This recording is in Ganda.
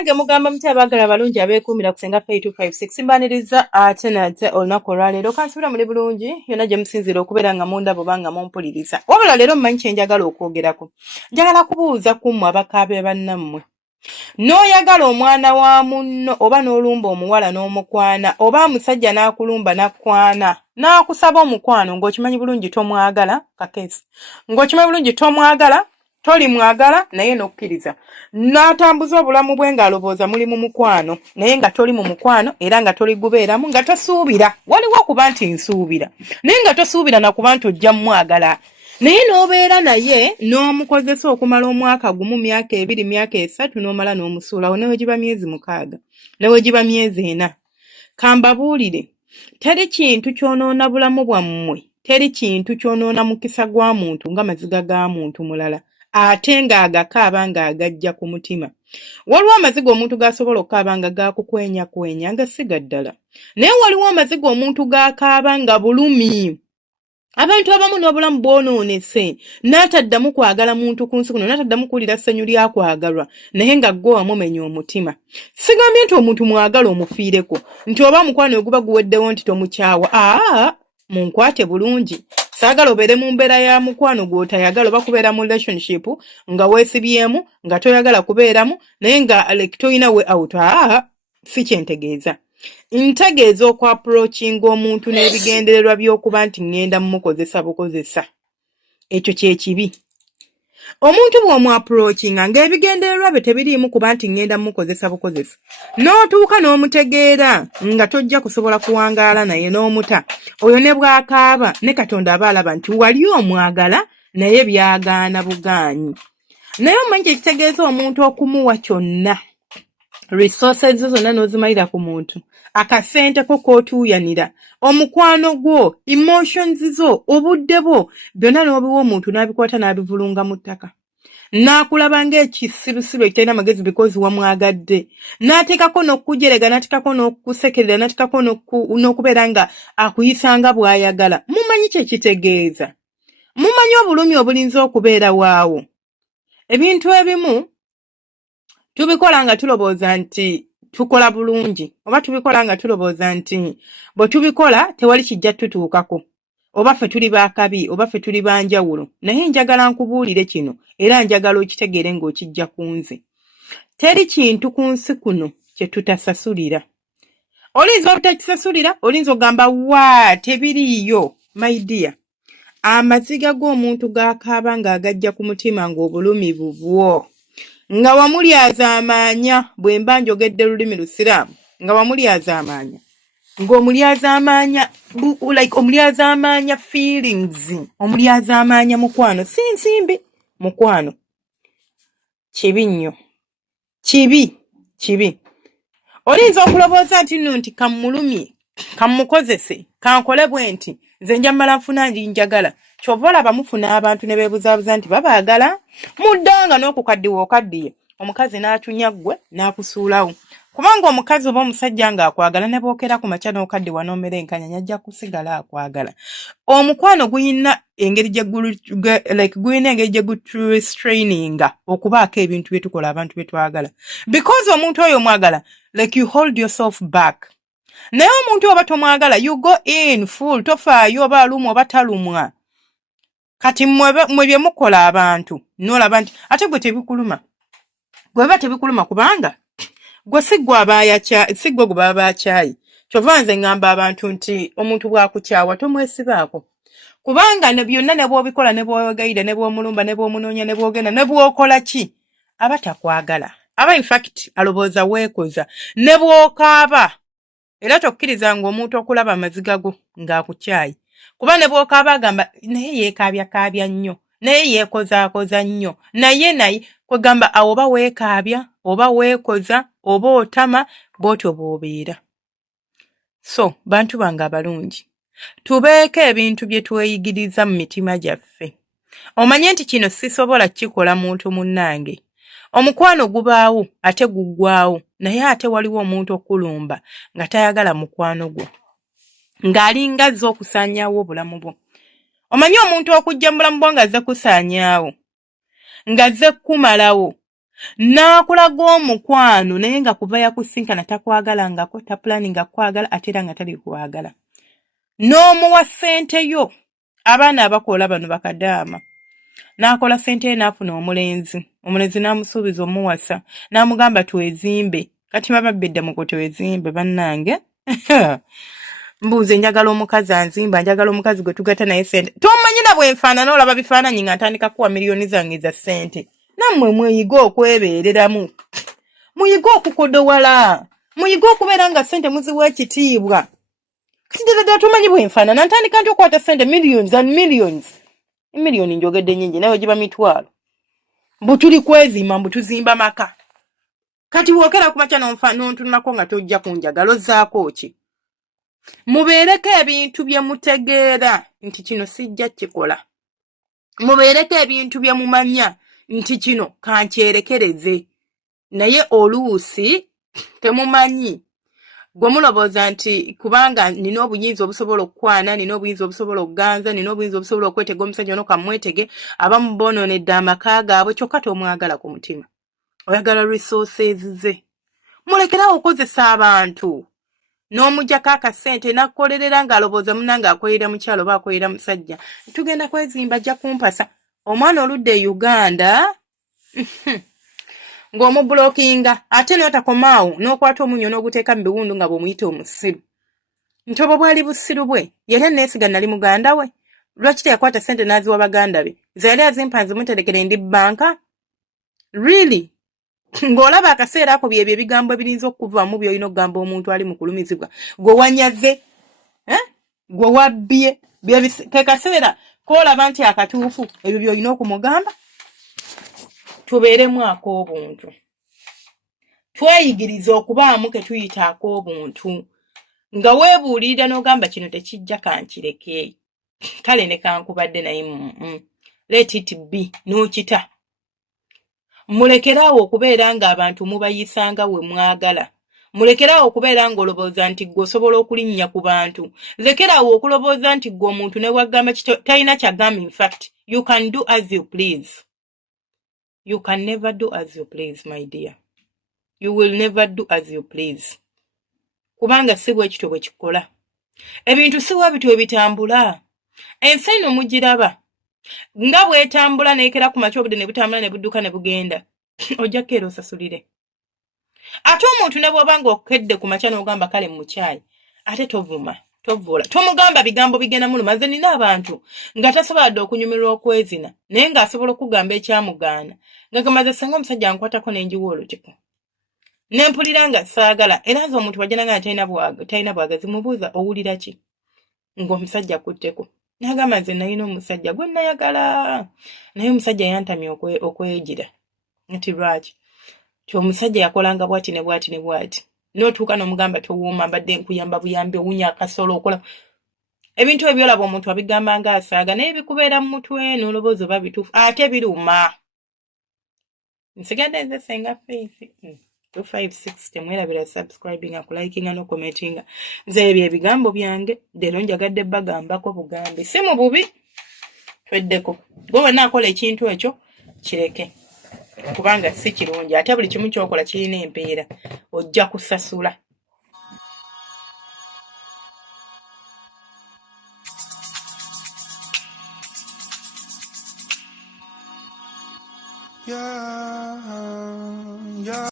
Bannange mugamba muti abaagala balungi abeekuumira kusenga 8256 mbaniriza ate nate olunaku olwaleero kansubira muli bulungi yonna gye musinzira okubeera nga mundaba oba nga mumpuliriza. Wabula leero mmanyi kye njagala okwogerako. Njagala kubuuza kummwe abakaabe bannammwe. N'oyagala omwana wa munno oba n'olumba omuwala n'omukwana oba musajja n'akulumba n'akwana n'akusaba omukwano ng'okimanyi bulungi tomwagala kakeesi. Ng'okimanyi bulungi tomwagala toli mwagala naye n'okkiriza. N'atambuza obulamu bwe ng'alowooza muli mu mukwano naye nga toli mu mukwano era nga toli gubeeramu nga tosuubira. Waliwo okuba nti nsuubira naye nga tosuubira na kuba nti ojja mwagala. Naye n'obeera naye n'omukozesa okumala omwaka gumu myaka 2 myaka 3 n'omala n'omusuulawo ne wegiba myezi 6 ne wegiba myezi 4. Kambabuulire teri kintu kyonoona bulamu bwammwe teri kintu kyonoona mukisa gwa muntu nga maziga ga muntu mulala. Ate ng'agakaaba ng'agajja ku mutima. Waliwo amaziga omuntu g'asobola okukaaba nga gaakukwenya nga siga ddala. Naye waliwo amaziga omuntu g'akaaba nga bulumi. Abantu abamu n'obulamu bwonoonese n'ataddamu kwagala muntu ku nsi kuno n'ataddamu kuwulira ssenyu lyakwagalwa naye nga ggwe wamumenya omutima. Sigambye nti omuntu mwagala omufiireko nti oba mukwano oguba guweddewo nti tomukyawa. Munkwate bulungi. Saagala obeere mu mbeera ya mukwano gw'otayagala oba kubeera mu relationship nga weesibyemu nga toyagala kubeeramu naye nga toyina way out. Si kyentegeeza. Ntegeeza okwaprochinga omuntu n'ebigendererwa by'okuba nti ngenda mmukozesa bukozesa. Ekyo kye kibi. Omuntu bw'omwaprochinga ng'ebigendererwa bye tebiriimu kuba nti ngenda mmukozesa bukozesa. N'otuuka n'omutegeera nga tojja kusobola kuwangaala naye n'omuta. Oyo ne bw'akaaba ne Katonda aba alaba nti wali omwagala naye byagaana bugaanyi. Naye omanyi kye kitegeeza omuntu okumuwa kyonna. Resources zonna n'ozimalira ku muntu. Akasente ko k'otuuyanira. Omukwano gwo, emotions zo, obudde bwo, byonna n'obiwa omuntu n'abikwata n'abivulunga mu ttaka. N'akulaba ng'ekisirusiru ekirina amagezi because wamwagadde. N'ateekako n'okujerega, n'ateekako n'okusekerera, n'ateekako n'okubeera nga akuyisanga bw'ayagala. Mumanyi kye kitegeeza. Mumanyi obulumi obulinza okubeera waawo. Ebintu ebimu tubikola nga tulowooza nti tukola bulungi oba tubikola nga tulowooza nti bwe tubikola tewali kijja tutuukako oba ffe tuli baakabi oba ffe tuli banjawulo. Naye njagala nkubuulire kino era njagala okitegeere ng'okijja ku nze. Teri kintu ku nsi kuno kye tutasasulira. Olinza obutakisasulira olinza ogamba waa tebiriiyo. My dear, amaziga g'omuntu g'akaaba ng'agajja ku mutima ng'obulumi bubwo. Nga wamulyaza amaanya bwe mba njogedde lulimi lusiraamu nga wamulyaza amaanya ng'omulyaza amaanya like omulyaza amaanya feelings omulyaza amaanya mukwano si nsimbi mukwano kibi nnyo kibi olinza okulowooza nti nno nti kammulumye kammukozese kankole bwe nti nze nja mmala nfuna njagala. Kyova olaba mufuna abantu ne beebuzaabuza nti babaagala muddanga n'okukaddiwa okaddiye omukazi n'acunya ggwe n'akusuulawo. Kubanga omukazi oba omusajja ng'akwagala ne bookera ku makya n'okaddiwa n'omerenkanya nyajja kusigala akwagala. Omukwano guyina engeri gye guturestraininga okubaako ebintu bye tukola abantu bye twagala. Because omuntu oyo omwagala you hold yourself back. Naye omuntu oba tomwagala you go in full tofaayo oba alumwa oba talumwa. Kati mwe bye mukola abantu n'olaba nti ate gwe tebikuluma. Gwe ba tebikuluma kubanga gwe siggwe gwe baba bakyayi. Kyova nze ngamba abantu nti omuntu bw'akukyawa tomwesibaako. Kubanga ne byonna ne bw'obikola ne bw'ogayira ne bw'omulumba ne bw'omunoonya ne bw'ogenda ne bw'okola ki aba takwagala. Aba in fact alowooza weekoza ne bw'okaaba era tokkiriza ng'omuntu okulaba amaziga go ng'akukyayi. Kuba ne bw'okaaba agamba naye yeekaabya nnyo naye yeekozaakoza nnyo naye kwegamba awo oba weekaabya oba weekoza oba otama bw'otyo bw'obeera. So bantu bange abalungi tubeeko ebintu bye tweyigiriza mu mitima gyaffe. Omanye nti kino sisobola kikola muntu munnange. Omukwano gubaawo ate guggwaawo naye ate waliwo omuntu okulumba nga tayagala mukwano gwo ng'alinga azze okusaanyaawo obulamu bwo. Omanyi omuntu okujja mu bulamu bwo ng'azze kusaanyaawo ng'azze kumalawo N'akulaga omukwano naye nga kuva yakusinkana takwagalangako taplaninga kwagala ate era nga tali kwagala. N'omuwa ssente yo abaana abakola bano bakadaama. N'akola ssente ye n'afuna omulenzi n'amusuubiza omuwasa n'amugamba twezimbe kati baba bedda muko twezimbe bannange. Mbuuze njagala omukazi anzimba njagala omukazi gwe tugatta naye ssente tomanyi na bwenfaanana olaba bifaananyi nga ntandika kuwa miliyoni zange za ssente. Nammwe mweyiga okwebeereramu, muyiga okukodowala, muyiga okubeera nga ssente muziwa ekitiibwa. Kati ddala tumanyi bwenfaanana ntandika nti okwata ssente millions and millions. Miliyoni njogedde nnyingi naye ogiba mitwalo. Mbu tuli kwezimba mbu tuzimba maka. Kati wookera ku makya n'ontunulako nga tojja kunjagala ozzaako ki? Mubeereko ebintu bye mutegeera nti kino sijja kikola. Mubeereko ebintu bye mumanya nti kino kankyerekereze. Naye oluusi temumanyi. Gwe mulowooza nti kubanga nina obuyinza obusobola okukwana, nina obuyinza obusobola okuganza, nina obuyinza obusobola okwetega omusajja ono kamwetege, abamu boonoonedde amaka gaabwe kyokka tomwagala ku mutima. Oyagala resources ze. Mulekerawo okozesa abantu. N'omuggyako akasente n'akkolerera ng'alowooza munnange akolerera mukyalo oba akolerera musajja. Tugenda kwezimba ajja kumpasa. Omwana oludde e Uganda ng'omubulookinga ate n'otakomaawo n'okwata omunyo n'oguteeka mu biwundu nga bw'omuyita omusiru. Nti obwo bwali busiru bwe. Yali anneesiga nali muganda we. Lwaki teyakwata ssente n'aziwa baganda be? Ze yali azimpa nzimuterekere ndi bbanka? Really? Ng'olaba akaseera ako byebyo ebigambo ebirinza okuvaamu by'olina okugamba omuntu ali mu kulumizibwa. Gwe wanyaze, gwe wabbye, ke kaseera k'olaba nti akatuufu ebyo by'olina okumugamba. Tubeeremu ak'obuntu. Tweyigiriza okubaamu ke tuyita ak'obuntu. Nga weebuulirira n'ogamba kino tekijja kankireke. Kale ne kankubadde naye let it be n'okita. Mulekeraawo okubeera ng'abantu mubayisanga we mwagala. Mulekeraawo okubeera ng'olowooza nti gwe osobola okulinnya ku bantu. Lekeraawo okulowooza nti gwe omuntu ne wagamba talina kyagamba. In fact, you can do as you please. You can never do as you please, my dear. You will never do as you please. Kubanga si bwe kityo bwe kikola. Ebintu si bwe bitambula. Ensi eno mugiraba. Nga bwetambula neekera ku makya obudde ne butambula ne budduka ne bugenda. Ojja keera osasulire. Ate omuntu ne bw'oba ng'okedde ku makya n'ogamba kale mu caayi. Ate tovuma. Tovoola. Tomugamba bigambo bigenda muluma. Nze nina abantu nga tasoboladde okunyumirwa okwezina naye ng'asobola okugamba ekyamugaana. Nga gamaze senga omusajja ankwatako n'enjiwa olutiko. Nempulira nga saagala era nze omuntu wajjana nga talina bwagazi mubuuza owulira ki? Ng'omusajja kutteko. Nagamba nze nalina omusajja gwe nayagala. Naye omusajja yantamye okwegira. Nti lwaki? Ti omusajja yakolanga bwati ne bwati ne bwati. N'otuuka n'omugamba towuuma mbadde nkuyamba buyambi owunya akasolo okola. Ebintu ebyolaba omuntu abigamba ng'asaaga naye bikubeera mu mutwe n'olowooza oba bituufu ate biruma. Nsigadde nze Ssenga Faith. 256 temwerabira subscribing akulayikinga no commentinga. Nze ebyo ebigambo byange leero njagadde bagambako bugambi. Si mu bubi tweddeko. Gwe wenna akola ekintu ekyo kireke. Kubanga si kirungi ate buli kimu ky'okola kirina empeera. Ojja kusasula. Yeah.